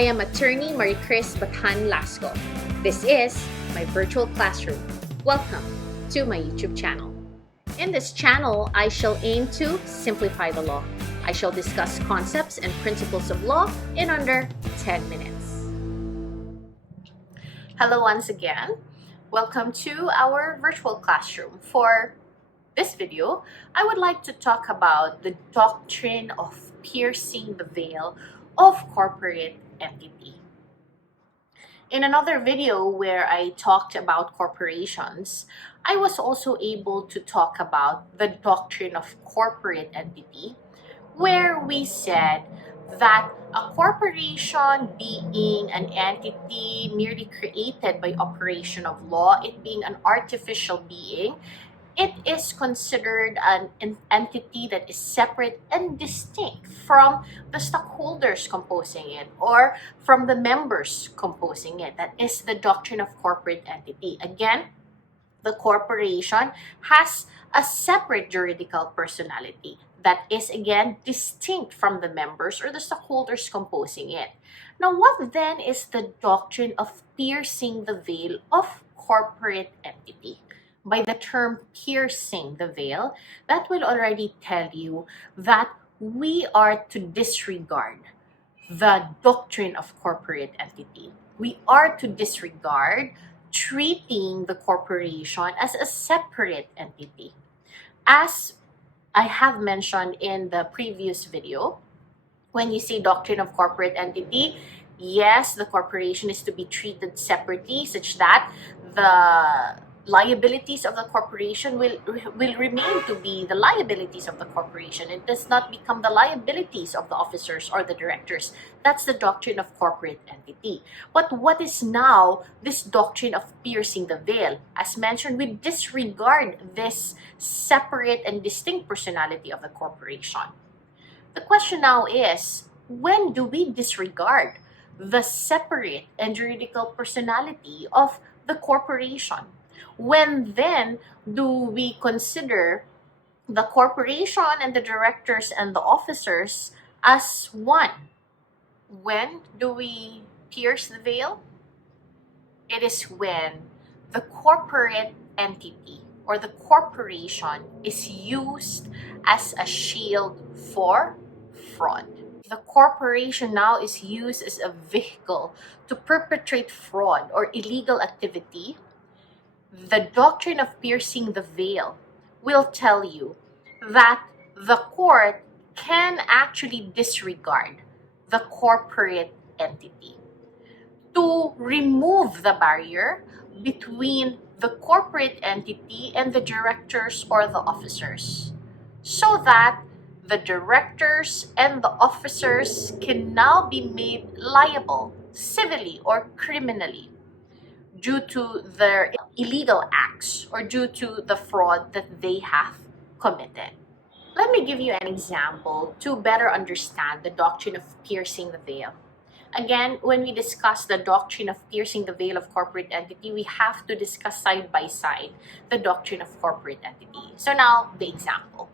I am attorney Marie-Chris Bathan Lasco. This is my virtual classroom. Welcome to my YouTube channel. In this channel, I shall aim to simplify the law. I shall discuss concepts and principles of law in under 10 minutes. Hello once again. Welcome to our virtual classroom. For this video, I would like to talk about the doctrine of piercing the veil of corporate entity. In another video where I talked about corporations, I was also able to talk about the doctrine of corporate entity, where we said that a corporation being an entity merely created by operation of law, it being an artificial being, it is considered an entity that is separate and distinct from the stockholders composing it or from the members composing it. That is the doctrine of corporate entity. Again, the corporation has a separate juridical personality that is, again, distinct from the members or the stockholders composing it. Now, what then is the doctrine of piercing the veil of corporate entity? By the term piercing the veil, that will already tell you that we are to disregard the doctrine of corporate entity. We are to disregard treating the corporation as a separate entity. As I have mentioned in the previous video, when you say doctrine of corporate entity, yes, the corporation is to be treated separately such that the liabilities of the corporation will remain to be the liabilities of the corporation. It does not become the liabilities of the officers or the directors. That's the doctrine of corporate entity. But what is now this doctrine of piercing the veil? As mentioned, we disregard this separate and distinct personality of the corporation. The question now is, when do we disregard the separate and juridical personality of the corporation? When then do we consider the corporation and the directors and the officers as one? When do we pierce the veil? It is when the corporate entity or the corporation is used as a shield for fraud. The corporation now is used as a vehicle to perpetrate fraud or illegal activity. The doctrine of piercing the veil will tell you that the court can actually disregard the corporate entity to remove the barrier between the corporate entity and the directors or the officers, so that the directors and the officers can now be made liable civilly or criminally due to their illegal acts or due to the fraud that they have committed. Let me give you an example to better understand the doctrine of piercing the veil. Again, when we discuss the doctrine of piercing the veil of corporate entity, we have to discuss side by side the doctrine of corporate entity. So now, the example.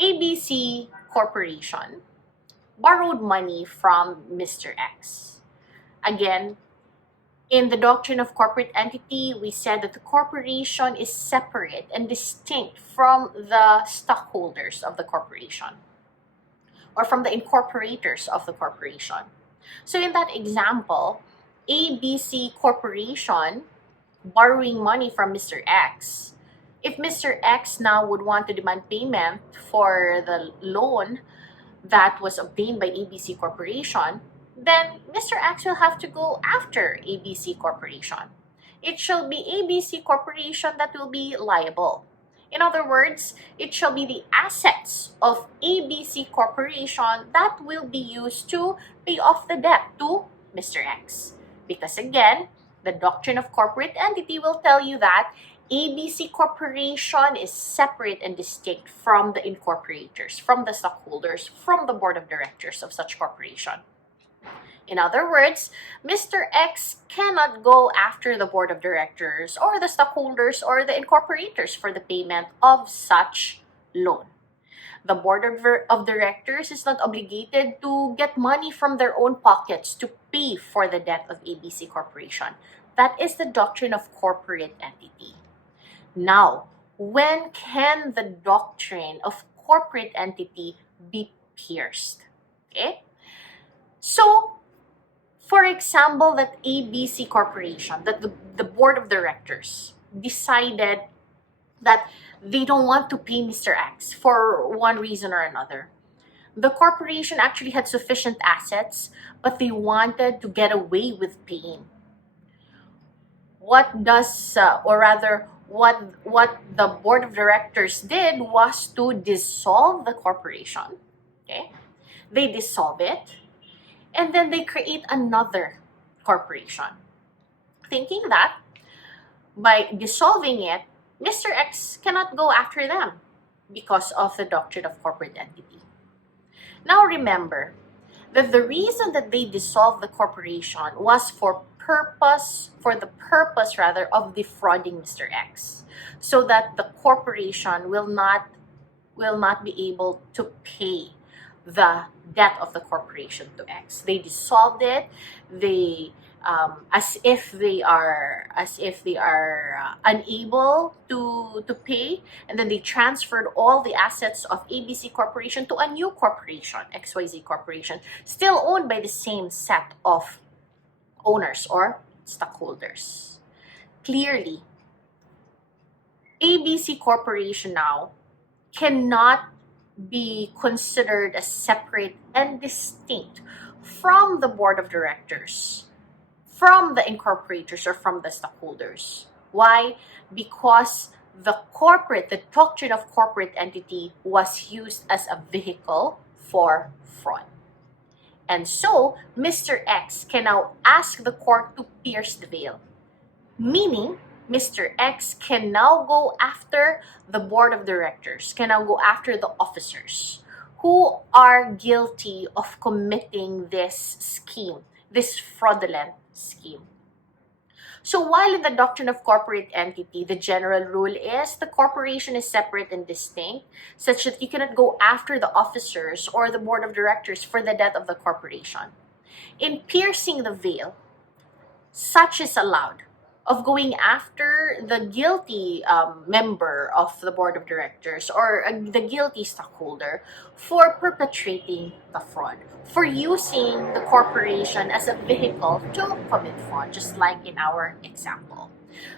ABC Corporation borrowed money from Mr. X. Again, in the doctrine of corporate entity, we said that the corporation is separate and distinct from the stockholders of the corporation or from the incorporators of the corporation. So in that example, ABC Corporation borrowing money from Mr. X. If Mr. X now would want to demand payment for the loan that was obtained by ABC Corporation, then Mr. X will have to go after ABC Corporation. It shall be ABC Corporation that will be liable. In other words, it shall be the assets of ABC Corporation that will be used to pay off the debt to Mr. X. Because again, the doctrine of corporate entity will tell you that ABC Corporation is separate and distinct from the incorporators, from the stockholders, from the board of directors of such corporation. In other words, Mr. X cannot go after the board of directors or the stockholders or the incorporators for the payment of such loan. The board of directors is not obligated to get money from their own pockets to pay for the debt of ABC Corporation. That is the doctrine of corporate entity. Now, when can the doctrine of corporate entity be pierced? Okay? So, for example, that ABC Corporation, that the board of directors decided that they don't want to pay Mr. X for one reason or another. The corporation actually had sufficient assets, but they wanted to get away with paying. What does, or rather, what the board of directors did was to dissolve the corporation. Okay, they dissolve it, and then they create another corporation, thinking that by dissolving it, Mr. X cannot go after them because of the doctrine of corporate entity. Now remember that the reason that they dissolved the corporation was for the purpose rather of defrauding Mr. X, so that the corporation will not be able to pay the debt of the corporation to X. They dissolved it. They as if they are unable to pay, and then they transferred all the assets of ABC Corporation to a new corporation, XYZ Corporation, still owned by the same set of owners or stockholders. Clearly, ABC Corporation now cannot be considered as separate and distinct from the board of directors, from the incorporators, or from the stockholders. Why? Because the doctrine of corporate entity was used as a vehicle for fraud. And so, Mr. X can now ask the court to pierce the veil, meaning Mr. X can now go after the board of directors, can now go after the officers who are guilty of committing this scheme, this fraudulent scheme. So while in the doctrine of corporate entity, the general rule is the corporation is separate and distinct, such that you cannot go after the officers or the board of directors for the debt of the corporation. In piercing the veil, such is allowed of going after the guilty member of the board of directors or the guilty stockholder for perpetrating the fraud, for using the corporation as a vehicle to commit fraud, just like in our example.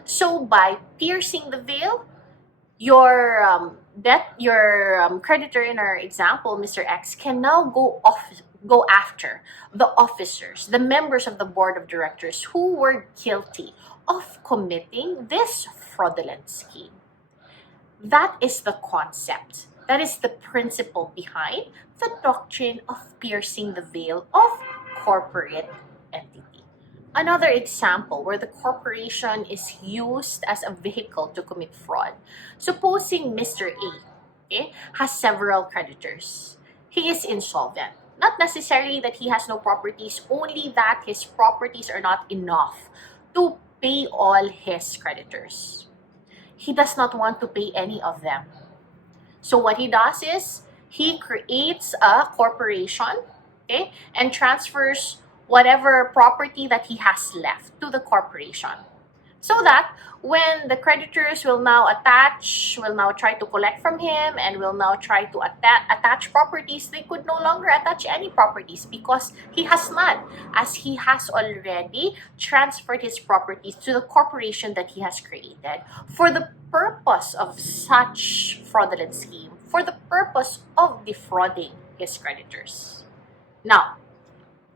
So by piercing the veil, your creditor in our example, Mr. X, can now go after the officers, the members of the board of directors who were guilty of committing this fraudulent scheme. That is the concept. That is the principle behind the doctrine of piercing the veil of corporate entity. Another example where the corporation is used as a vehicle to commit fraud. Supposing Mr. A, okay, has several creditors. He is insolvent. Not necessarily that he has no properties, only that his properties are not enough to pay all his creditors. He does not want to pay any of them. So what he does is he creates a corporation, okay, and transfers whatever property that he has left to the corporation, so that when the creditors will now try to collect from him and will now try to attach properties, they could no longer attach any properties because he has none, as he has already transferred his properties to the corporation that he has created for the purpose of such fraudulent scheme, for the purpose of defrauding his creditors. Now,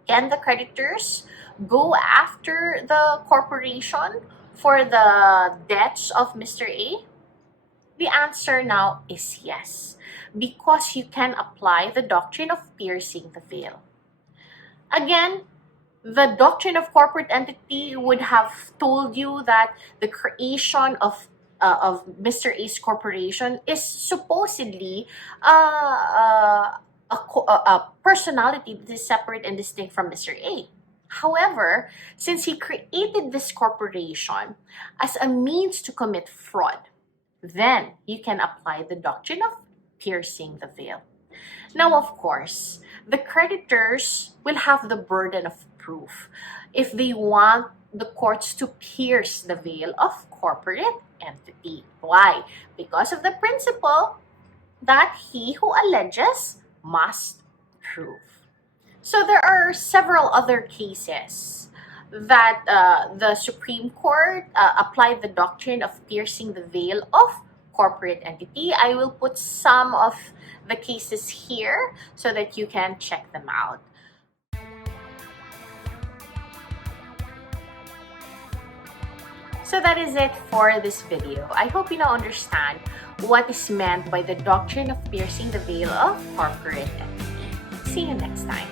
can the creditors go after the corporation for the debts of Mr. A? The answer now is yes, because you can apply the doctrine of piercing the veil. Again, the doctrine of corporate entity would have told you that the creation of Mr. A's corporation is supposedly a personality that is separate and distinct from Mr. A. However, since he created this corporation as a means to commit fraud, then you can apply the doctrine of piercing the veil. Now, of course, the creditors will have the burden of proof if they want the courts to pierce the veil of corporate entity. Why? Because of the principle that he who alleges must prove. So there are several other cases that the Supreme Court applied the doctrine of piercing the veil of corporate entity. I will put some of the cases here so that you can check them out. So that is it for this video. I hope you now understand what is meant by the doctrine of piercing the veil of corporate entity. See you next time.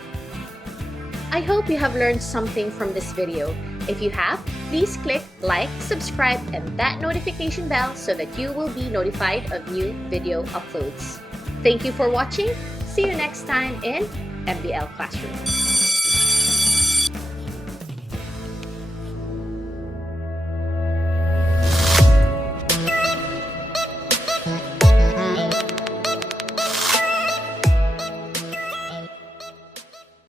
I hope you have learned something from this video. If you have, please click like, subscribe, and that notification bell so that you will be notified of new video uploads. Thank you for watching. See you next time in MBL Classroom.